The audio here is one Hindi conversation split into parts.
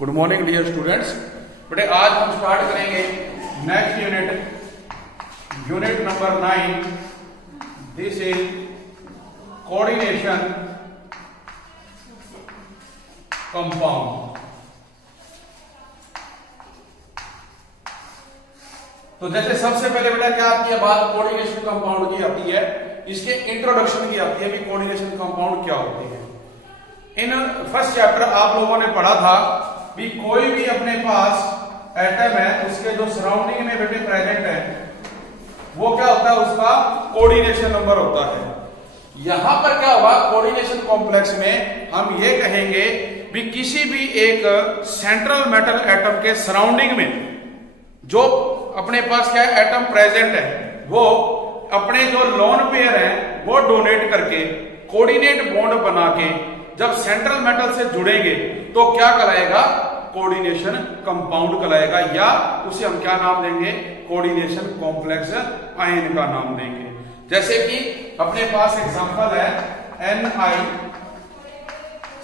Good morning dear students. बेटे आज हम स्टार्ट करेंगे next unit number 9। This is coordination compound. तो जैसे सबसे पहले बेटा क्या आती है बात, कोऑर्डिनेशन कंपाउंड की आती है, इसके इंट्रोडक्शन की आती है कि कोऑर्डिनेशन कंपाउंड क्या होती है। इन फर्स्ट चैप्टर आप लोगों ने पढ़ा था भी कोई भी अपने पास एटम है उसके जो सराउंडिंग में बेटे प्रेजेंट है वो क्या होता है, उसका कोऑर्डिनेशन नंबर होता है। यहां पर क्या हुआ, कोऑर्डिनेशन कॉम्प्लेक्स में हम ये कहेंगे भी किसी भी एक सेंट्रल मेटल एटम के सराउंडिंग में जो अपने पास क्या है एटम प्रेजेंट है वो अपने जो लोन पेयर है वो डोनेट करके कोऑर्डिनेट बॉन्ड बना के जब सेंट्रल मेटल से जुड़ेंगे तो क्या कहलाएगा, कोऑर्डिनेशन कंपाउंड कहलाएगा, या उसे हम क्या नाम देंगे, कोऑर्डिनेशन कॉम्प्लेक्स आयन का नाम देंगे। जैसे कि अपने पास एग्जांपल है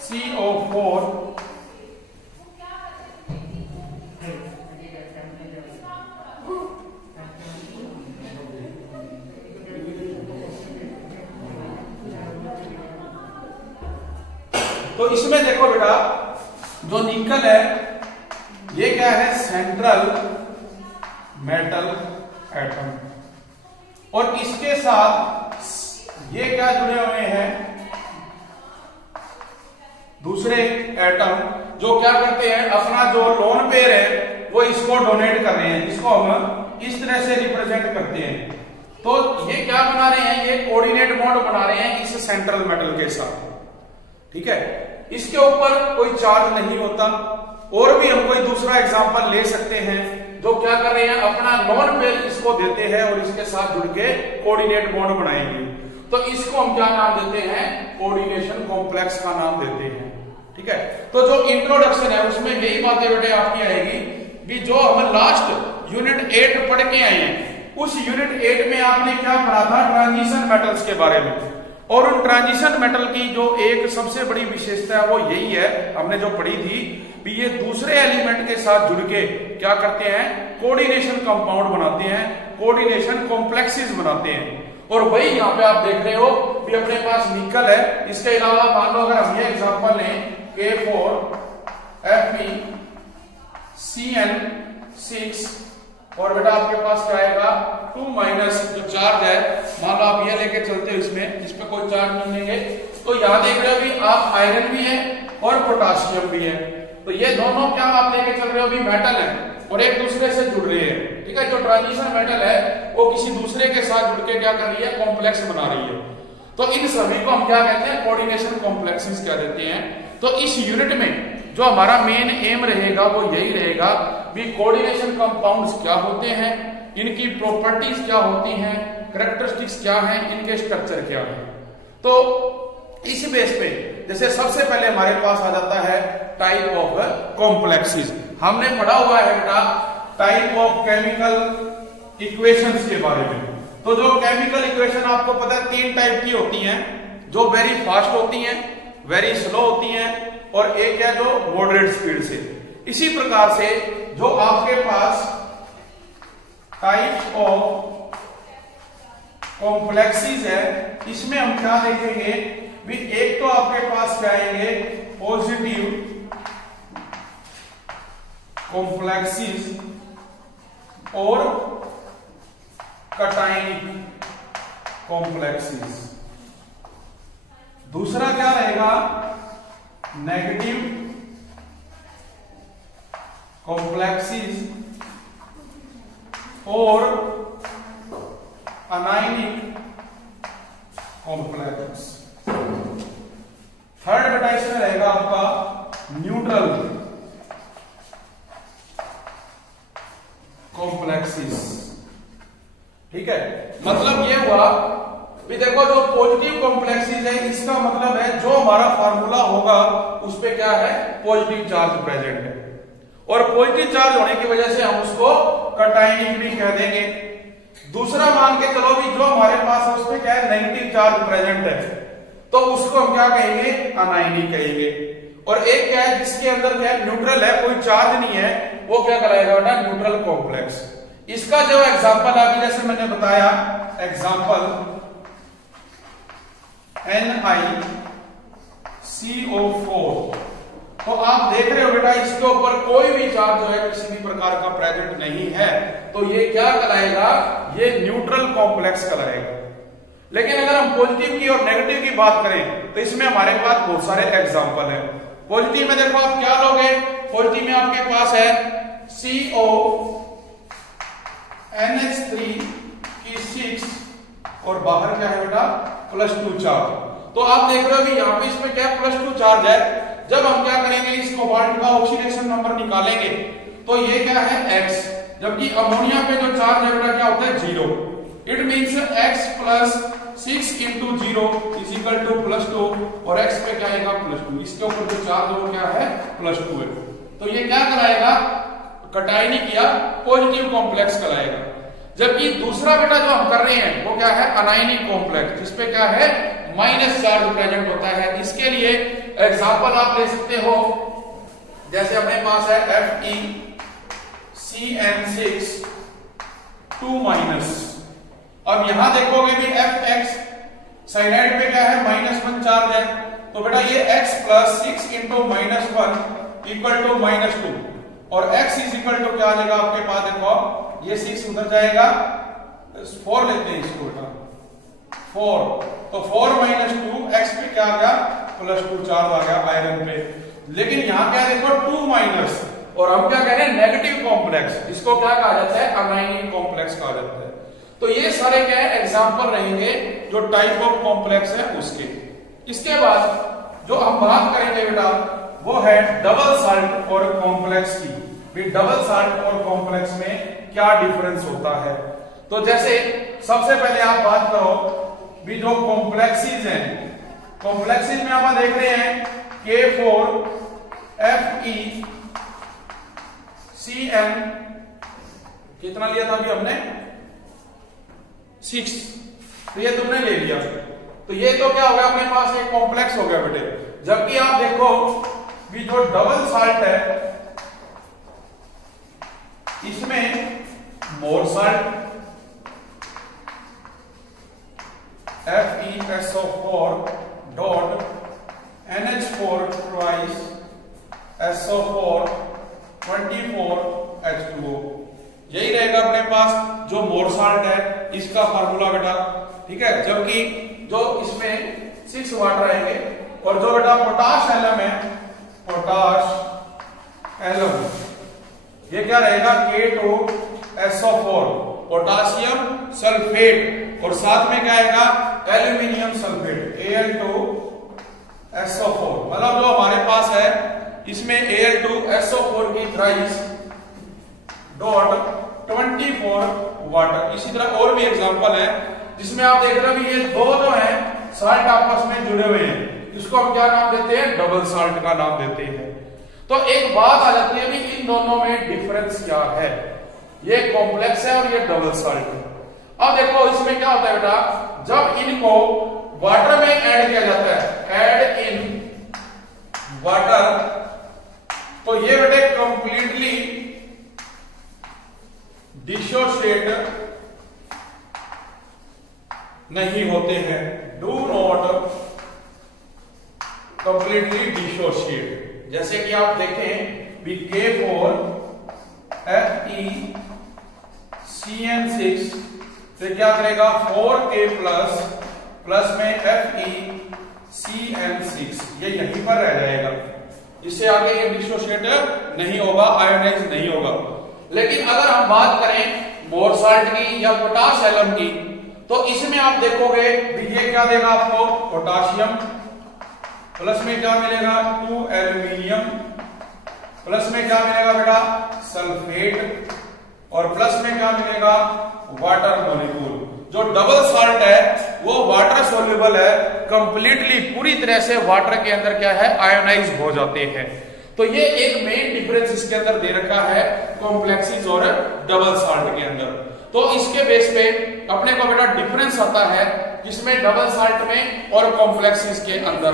NiCO4 तो इसमें देखो बेटा जो निकल है ये क्या है, सेंट्रल मेटल एटम, और इसके साथ ये क्या जुड़े हुए हैं, दूसरे एटम जो क्या करते हैं अपना जो लोन पेयर है वो इसको डोनेट कर रहे हैं, इसको हम इस तरह से रिप्रेजेंट करते हैं। तो ये क्या बना रहे हैं, ये कोऑर्डिनेट बॉन्ड बना रहे हैं इस सेंट्रल मेटल के साथ, ठीक है। इसके ऊपर कोई चार्ज नहीं होता। और भी हम कोई दूसरा एग्जांपल ले सकते हैं जो क्या कर रहे हैं, अपना लोन पेयर इसको देते हैं और इसके साथ जुड़ के कोऑर्डिनेट बॉन्ड बनाएंगे, तो इसको हम क्या नाम देते हैं, कोऑर्डिनेशन कॉम्प्लेक्स का नाम देते हैं, ठीक है। तो जो इंट्रोडक्शन है उसमें यही बातें बेटे आपकी आएगी भी जो हम लास्ट यूनिट 8 पढ़ के आए हैं, उस यूनिट 8 में आपने क्या पढ़ा था, ट्रांजिशन मेटल्स के बारे में। और उन ट्रांजिशन मेटल की जो एक सबसे बड़ी विशेषता है वो यही है, हमने जो पढ़ी थी भी ये दूसरे एलिमेंट के साथ जुड़ के क्या करते हैं, कोऑर्डिनेशन कंपाउंड बनाते हैं, कोऑर्डिनेशन कॉम्प्लेक्सेस बनाते हैं। और वही यहाँ पे आप देख रहे हो भी अपने पास निकल है, इसके अलावा मान लो अगर हम ये एग्जांपल लें K4Fe(CN6) और बेटा आपके पास क्या आएगा 2- जो चार्ज है, मान लो आप ये लेके चलते हो इसमें, इस पे कोई चार्ज नहीं लेंगे, तो यहां देख रहे हो भी आप आयरन भी है और पोटाशियम भी है, तो ये दोनों क्या आप लेके चल रहे हो भी मेटल है और एक दूसरे से जुड़ रहे हैं, ठीक है। जो ट्रांजिशन मेटल है वो किसी दूसरे के साथ जुड़ के क्या कर रही है, कॉम्प्लेक्स बना रही है। तो इन सभी को हम क्या कहते हैं, कोऑर्डिनेशन कॉम्प्लेक्सेस क्या देते हैं। तो इस यूनिट में जो हमारा मेन एम रहेगा वो यही रहेगा भी कोऑर्डिनेशन कंपाउंड्स क्या होते हैं, इनकी प्रॉपर्टीज क्या होती हैं, कैरेक्टरिस्टिक्स क्या हैं, इनके स्ट्रक्चर क्या है। तो इस बेस पे जैसे सबसे पहले हमारे पास आ जाता है टाइप ऑफ कॉम्प्लेक्सेस। हमने पढ़ा हुआ है बेटा टाइप ऑफ केमिकल इक्वेशंस के बारे में। तो जो केमिकल इक्वेशन आपको पता है 3 टाइप की होती हैं, जो वेरी फास्ट होती हैं, वेरी स्लो होती हैं, और एक है जो मॉडरेट स्पीड से। इसी प्रकार से जो आपके पास टाइप ऑफ कॉम्प्लेक्सेस है इसमें हम क्या देखेंगे भी, एक तो आपके पास क्या आएंगे पॉजिटिव कॉम्प्लेक्सेस और कटायनिक कॉम्प्लेक्सेस। दूसरा क्या रहेगा, नेगेटिव कॉम्प्लेक्सेस और अनायनिक कॉम्प्लेक्स। थर्ड बेटा इसमें रहेगा आपका न्यूट्रल कॉम्प्लेक्सेस, ठीक है। मतलब ये हुआ भी देखो जो पॉजिटिव कॉम्प्लेक्सेस है इसका मतलब है जो हमारा फार्मूला होगा उस पे क्या है, पॉजिटिव चार्ज प्रेजेंट है, और पॉजिटिव चार्ज होने की वजह से हम उसको कटायनिक भी कह देंगे। दूसरा मान के चलो भी जो हमारे पास है उस पे क्या है, नेगेटिव चार्ज प्रेजेंट है, तो उसको हम क्या कहेंगे, अनायनिक कहेंगे। और एक क्या है जिसके अंदर क्या है न्यूट्रल है, कोई चार्ज नहीं है, वो क्या कराएगा बेटा न्यूट्रल कॉम्प्लेक्स। इसका जो एग्जांपल अभी जैसे मैंने बताया एग्जांपल NiCO4, तो आप देख रहे हो बेटा इसके ऊपर कोई भी चार्ज जो है किसी भी प्रकार का प्रेजेंट नहीं है, तो ये क्या कराएगा, ये न्यूट्रल कॉम्प्लेक्स कराएगा। लेकिन अगर हम पॉजिटिव की और नेगेटिव की बात करें तो इसमें हमारे पास बहुत सारे एग्जांपल हैं। पॉजिटिव में देखो आप क्या लोगे, पॉजिटिव में आपके पास है CO NH3 की 6 और बाहर क्या है बेटा +2 चार्ज। तो आप देख रहे हो भी यहाँ पे इसमें क्या +2 चार्ज है। जब हम क्या करेंगे इस कोबाल्ट का ऑक्सीडेशन नंबर निकालेंगे तो ये क्या है X, जबकि अमोनिया पे जो चार्ज है बेटा क्या होता है 0। इट मींस X + 6 × 0 = +2 और X पे क्या आएगा +2। इसके ऊपर जो चार्ज है वो क्या है +2 है। तो ये क्या कराएगा, कटाई नहीं किया, पॉजिटिव कॉम्प्लेक्स कराएगा। जबकि दूसरा बेटा जो हम कर रहे हैं वो क्या है अनायनिक कॉम्प्लेक्स, जिसपे क्या है माइनस चार्ज प्रेजेंट होता है। इसके लिए एग्जांपल आप ले सकते हो, जैसे अपने पास है FeCN6 2-। अब यहां देखोगे भी FX साइनाइड पे क्या है -1 चार्ज है, तो बेटा ये X + 6 × -1 = -2 और X = क्या आ जाएगा आपके पास, देखो ये 6 उधर जाएगा, 4 लेते हैं इसको बेटा 4, तो 4 - 2 X पे क्या आ गया +2 चार्ज आ गया आयरन पे। लेकिन यहां क्या देखो 2- और हम क्या कह रहे हैं नेगेटिव कॉम्प्लेक्स, इसको क्या कहा जाता है अनायनिक कॉम्प्लेक्स कहा जाता है। तो ये सारे क्या है एग्जांपल रहेंगे जो टाइप ऑफ कॉम्प्लेक्स है उसके। इसके बाद जो हम बात करेंगे बेटा वो है डबल साल्ट और कॉम्प्लेक्स की। भी डबल साल्ट और कॉम्प्लेक्स में क्या डिफरेंस होता है। तो जैसे सबसे पहले आप बात करो भी जो कॉम्प्लेक्सीज हैं, कॉम्प्लेक्सीज में आप देख रहे हैं K4FeCN कितना लिया था अभी हमने 6, तो ये तुमने ले लिया, तो ये तो क्या हो गया अपने पास एक कॉम्प्लेक्स हो गया बेटे। जबकि आप देखो भी जो डबल साल्ट है इसमें मोर salt FeSO4 NH4 twice SO4 24H2O, यही रहेगा अपने पास जो मोर साल्ट है इसका फार्मूला बेटा, ठीक है। जबकि जो इसमें 6 वाटर आएंगे और जो बेटा पोटाश एलम है, पोटाश एलम ये क्या रहेगा K2SO4 पोटासियम सल्फेट और साथ में क्या आएगा एल्यूमिनियम सल्फेट Al2SO4। मतलब जो हमारे पास है इसमें Al2SO4 की थ्राइस .24 वाटर। इसी तरह और भी एग्जांपल है जिसमें आप देख रहे हो ये दो जो है साल्ट आपस में जुड़े हुए हैं, इसको हम क्या नाम देते हैं डबल साल्ट का नाम देते हैं। तो एक बात आ जाती है भी इन दोनों में डिफरेंस क्या है, ये कॉम्प्लेक्स है और ये डबल साल्ट है। अब देखो इसमें क्या होता है बेटा, जब इनको वाटर में ऐड किया जाता है, ऐड इन वाटर, तो ये बेटे कंप्लीटली डिसोशिएट नहीं होते हैं, डू नॉट कंप्लीटली डिसोशिएट। जैसे कि आप देखें भी K4FeCN6 से क्या करेगा 4K प्लस में FeCN6 ये यहीं पर रह जाएगा, इससे आगे ये डिसोशिएट नहीं होगा, आयोनाइज नहीं होगा। लेकिन अगर हम बात करें बोर साल्ट की या पोटाश एलम की, तो इसमें आप देखोगे ये क्या देगा आपको पोटाशियम, प्लस में क्या मिलेगा 2 एल्यूमिनियम, प्लस में क्या मिलेगा बेटा सल्फेट और प्लस में क्या मिलेगा वाटर मॉलिक्यूल। जो डबल साल्ट है वो वाटर सोल्यूबल है, कंप्लीटली पूरी तरह से वाटर के अंदर क्या है आयोनाइज हो जाते हैं। तो ये एक मेन डिफरेंस इसके अंदर दे रखा है कॉम्प्लेक्सीज और डबल साल्ट के अंदर। तो इसके बेस पे अपने को बेटा डिफरेंस आता है जिसमें डबल साल्ट में और कॉम्प्लेक्सीज के अंदर।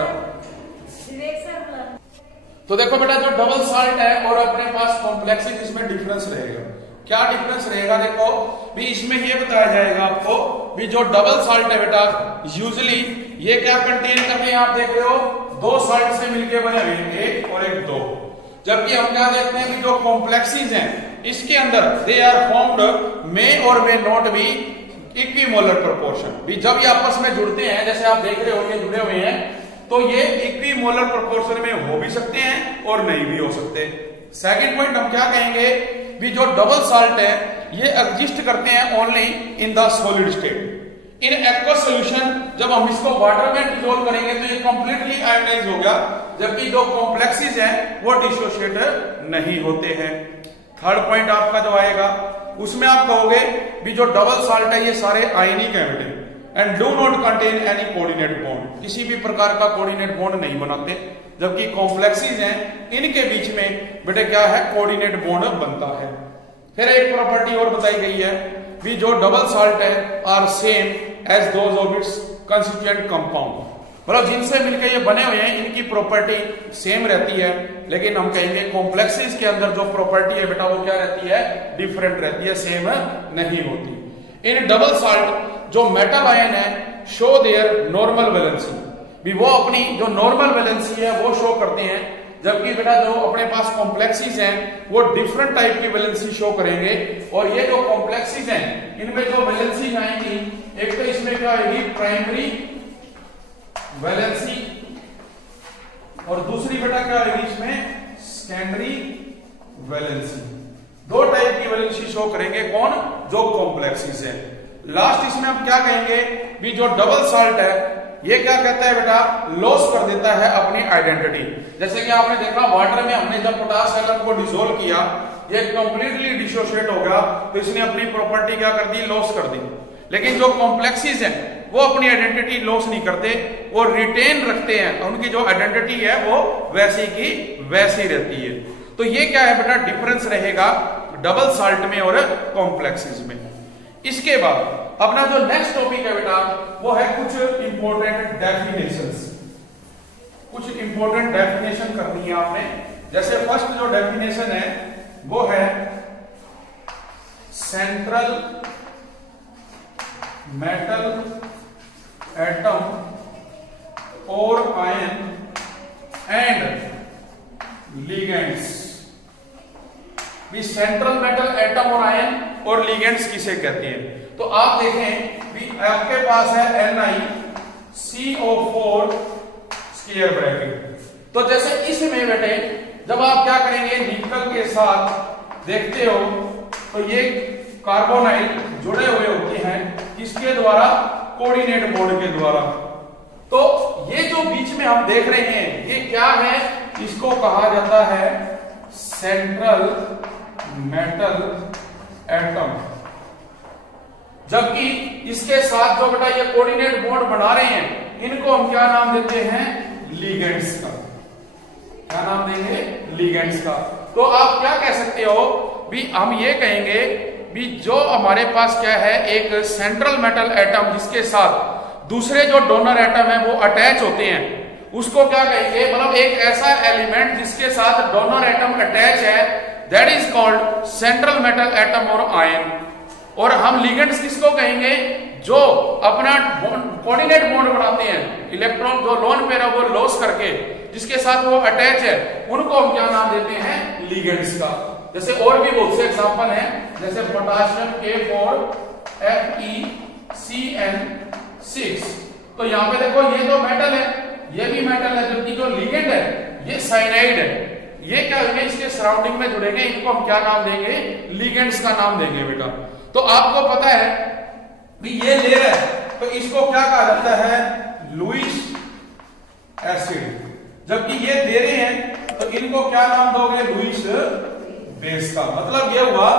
तो देखो बेटा जो डबल साल्ट है और अपने पास कॉम्प्लेक्सिज, इसमें डिफरेंस रहेगा। क्या डिफरेंस रहेगा? देखो भी इसमें ये बताया जाएगा आपको भी जो डबल साल्ट है बेटा यूजुअली ये क्या कंटेन कर रहे हैं, आप देख रहे हो दो साल्ट से मिलके बने हुए हैं, एक और एक दो। जबकि हम क्या देखते हैं कि जो कॉम्प्लेक्सिज हैं इसके अंदर दे आर फॉर्म्ड मे और may not be equimolar proportion. भी जब ये आपस में जुड़ते हैं, जैसे आप देख रहे हो ये जुड़े हुए हैं, तो ये इक्विमोलर प्रोपोर्शन में हो भी सकते हैं और नहीं भी हो सकते। सेकंड पॉइंट हम क्या कहेंगे भी जो डबल साल्ट है ये एग्जिस्ट करते हैं only in the solid state. In aqueous solution जब हम इसको वाटर में डिसॉल्व करेंगे तो ये कंप्लीटली आयोनाइज हो गया, जबकि जो कॉम्प्लेक्सिज हैं वो डिसोशिएट नहीं होते हैं। थर्ड पॉइंट आपका जो आएगा उसमें आप कहोगे भी जो डबल साल्ट है ये सारे आयनिक है बेटे and do not contain any coordinate bond, किसी भी प्रकार का कोऑर्डिनेट बॉन्ड नहीं बनाते। जबकि कॉम्प्लेक्सिज हैं इनके बीच में बेटे क्या है, कोऑर्डिनेट बॉन्ड बनता है। फिर एक प्रॉपर्टी और बताई गई है भी जो डबल साल्ट है are same as those of its constituent compound, मतलब जिनसे मिलकर ये बने हुए हैं इनकी प्रॉपर्टी सेम रहती है। लेकिन हम कहेंगे कॉम्प्लेक्सिज के अंदर जो प्रॉपर्टी है बेटा वो क्या रहती है, डिफरेंट रहती है, सेम नहीं होती। इन डबल साल्ट जो मेटल आयन है शो देयर नॉर्मल वैलेंसी, भी वो अपनी जो नॉर्मल वैलेंसी है वो शो करते हैं। जबकि बेटा जो अपने पास कॉम्प्लेक्सिज हैं वो डिफरेंट टाइप की वैलेंसी शो करेंगे। और ये जो कॉम्प्लेक्सिज हैं इनमें जो वैलेंसी आएंगी, एक तो इसमें क्या आएगी प्राइमरी वैलेंसी और दूसरी बेटा क्या आएगी इसमें सेकेंडरी वैलेंसी। दो टाइप की वैलेंसी शो करेंगे कौन, जो कॉम्प्लेक्सिज है। लास्ट इसमें हम क्या कहेंगे भी जो डबल साल्ट है ये क्या कहता है बेटा, लॉस कर देता है अपनी आइडेंटिटी। जैसे कि आपने देखा वाटर में हमने जब पोटास एटम को डिसोल्व किया ये कंप्लीटली डिसोशिएट हो गया, तो इसने अपनी प्रॉपर्टी क्या कर दी, लॉस कर दी। लेकिन जो कॉम्प्लेक्सिज हैं वो अपनी आइडेंटिटी लॉस नहीं करते, वो रिटेन रखते हैं, उनकी जो आइडेंटिटी है वो वैसी की वैसी रहती है। तो ये क्या है बेटा, डिफरेंस रहेगा डबल साल्ट में और कॉम्प्लेक्सिज में। इसके बाद अपना जो नेक्स्ट टॉपिक है बेटा वो है कुछ इंपॉर्टेंट डेफिनेशंस। कुछ इंपॉर्टेंट डेफिनेशन करनी है आपने। जैसे फर्स्ट जो डेफिनेशन है वो है सेंट्रल मेटल एटम और आयन एंड लिगेंड्स। भी सेंट्रल मेटल एटम और आयन और लिगेंड्स किसे कहते हैं, तो आप देखें भी आपके पास है NiCO4 स्क्वायर ब्रैकेट। तो जैसे इसमें बेटे जब आप क्या करेंगे निकल के साथ देखते हो तो ये कार्बोनाइल जुड़े हुए होते हैं किसके द्वारा, कोऑर्डिनेट बॉन्ड के द्वारा। तो ये जो बीच में हम देख रहे हैं ये क्या है, इसको कहा जाता है सेंट्रल मेटल एटम। जबकि इसके साथ जो बेटा ये कोऑर्डिनेट बॉन्ड बना रहे हैं इनको हम क्या नाम देते हैं, लिगेंड्स का। क्या नाम देंगे, लिगेंड्स का। तो आप क्या कह सकते हो भी, हम ये कहेंगे भी जो हमारे पास क्या है एक सेंट्रल मेटल एटम जिसके साथ दूसरे जो डोनर एटम है वो अटैच होते हैं उसको क्या कहेंगे, मतलब एक ऐसा एलिमेंट जिसके साथ डोनर एटम अटैच है, that is called central metal atom और आयन। और हम लिगेंड्स किसको कहेंगे, जो अपना कोऑर्डिनेट बॉन्ड बनाते हैं, इलेक्ट्रॉन जो लोन पेयर है वो लॉस करके जिसके साथ वो अटैच है उनको हम क्या नाम देते हैं, लिगेंड्स का। जैसे और भी बहुत से एग्जांपल हैं, जैसे पोटाशियम K4FeCN6। तो यहाँ पे देखो ये तो मेटल है, ये भी मेटल है, जबकि जो लिगेंड है ये साइनाइड है। ये क्या होंगे, इसके सराउंडिंग में जुड़ेंगे, इनको हम क्या नाम देंगे, लिगेंड्स का नाम देंगे बेटा। तो आपको पता है भी ये लेयर है तो इसको क्या कहा जाता है, लुईस एसिड। जबकि ये दे रहे हैं तो इनको क्या नाम दोगे, लुईस बेस का। मतलब ये हुआ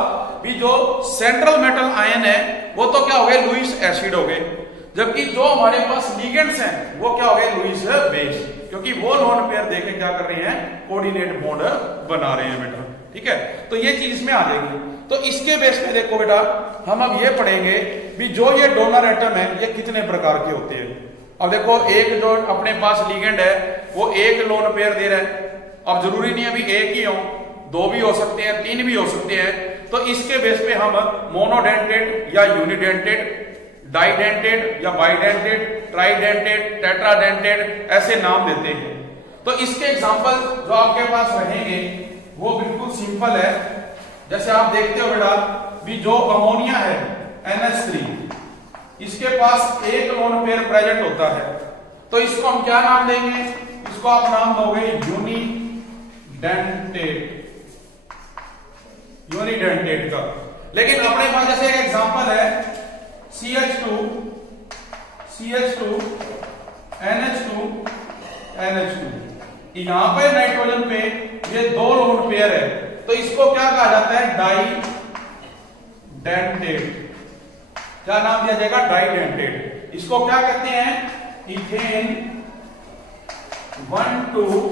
भी जो सेंट्रल मेटल आयन है वो तो क्या हो गए, लुईस एसिड हो गए। जबकि जो हमारे पास लिगेंड्स हैं वो क्या हो गए, लुईस बेस, क्योंकि वो लोन पेयर देके क्या कर रहे हैं, कोऑर्डिनेट बॉन्ड बना रहे हैं बेटा। ठीक है, तो ये चीज इसमें आ जाएगी। तो इसके बेस पे देखो बेटा हम अब ये पढ़ेंगे भी जो ये डोनर एटम है ये कितने प्रकार के होते हैं। अब देखो एक जो अपने पास लिगेंड है वो एक लोन पेयर दे रहा है, अब जरूरी नहीं अभी एक ही हो, दो भी हो सकते हैं, तीन भी हो सकते हैं। तो इसके बेस पे हम मोनोडेंटेड या यूनिडेंटेड, डाइडेंटेड या बाइडेंटेड, ट्राइडेंटेड, टेट्राडेंटेड ऐसे नाम देते हैं। तो इसके एग्जांपल जो आपके पास रहेंगे वो बिल्कुल सिंपल है। जैसे आप देखते हो बेटा भी जो अमोनिया है NH3, इसके पास एक लोन पेयर प्रेजेंट होता है, तो इसको हम क्या नाम देंगे? इसको आप नाम दोगे यूनिडेंटेड का। लेकिन अपने पास जैसे एक एग्जांपल है CH2 NH2 यहां पे नाइट्रोजन पे ये दो लोन पेयर है, तो इसको क्या कहा जाता है? डाइडेंटेड। क्या नाम दिया जाएगा? डाइडेंटेड। इसको क्या कहते हैं? Ethane 1,2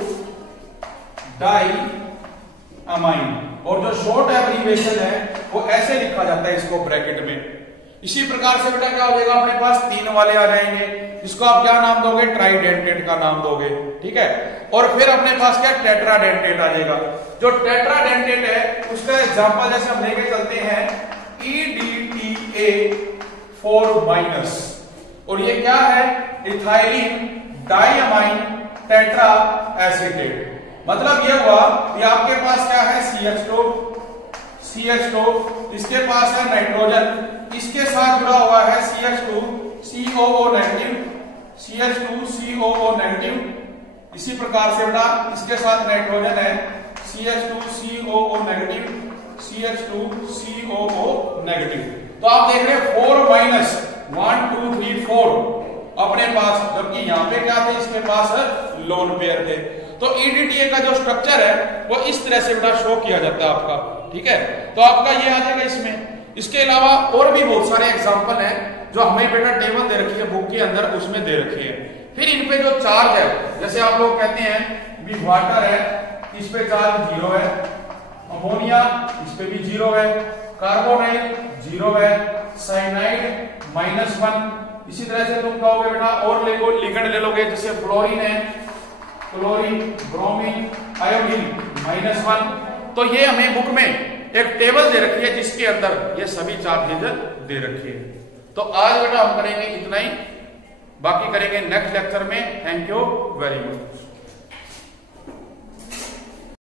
diamine. और जो शॉर्ट एब्रीविएशन है वो ऐसे लिखा जाता है इसको ब्रैकेट में। इसी प्रकार से बेटा क्या हो जाएगा? अपने पास तीन वाले आ जाएंगे, इसको आप क्या नाम दोगे? ट्राइडेंटेड का नाम दोगे, ठीक है। और फिर अपने पास क्या? टेट्राडेंटेड आ जाएगा। जो टेट्राडेंटेड है उसका एग्जांपल जैसे हम लेके चलते हैं EDTA4-। और ये क्या है? Ethylene diamine tetra acetate. मतलब ये हुआ कि आपके पास क्या है? CH2, इसके पास है नाइट्रोजन, इसके साथ जुड़ा हुआ है CH2COO नेगेटिव। इसी प्रकार से बेटा इसके साथ नाइट्रोजन है CH2COO नेगेटिव। तो आप देख रहे हैं 4 माइनस 1 2 3 4 अपने पास, जबकि यहां पे क्या थे? इसके पास लोन पेयर थे। तो EDTA का जो स्ट्रक्चर है वो इस तरह से बेटा शो किया जाता है आपका, ठीक है। तो आपका ये आ जाएगा इसमें। इसके अलावा और भी बहुत सारे एग्जांपल हैं जो हमें बेटा टेबल दे रखी है बुक के अंदर, उसमें दे रखी है। फिर इन पे जो चार्ज है, जैसे आप लोग कहते हैं भी वाटर है, इस पे चार्ज 0 है, अमोनिया इस पे भी 0 है, कार्बोनाइल 0 है, साइनाइड -1। इसी तरह से तुम कहोगे बेटा और लिगेंड ले लोगे, जैसे फ्लोरीन है, क्लोरीन, ब्रोमीन, आयोडीन -1। तो ये हमें बुक में एक टेबल दे रखी है जिसके अंदर ये सभी चार्जेज दे रखी है। तो आज बेटा हम करेंगे इतना ही, बाकी करेंगे नेक्स्ट लेक्चर में। Thank you very much.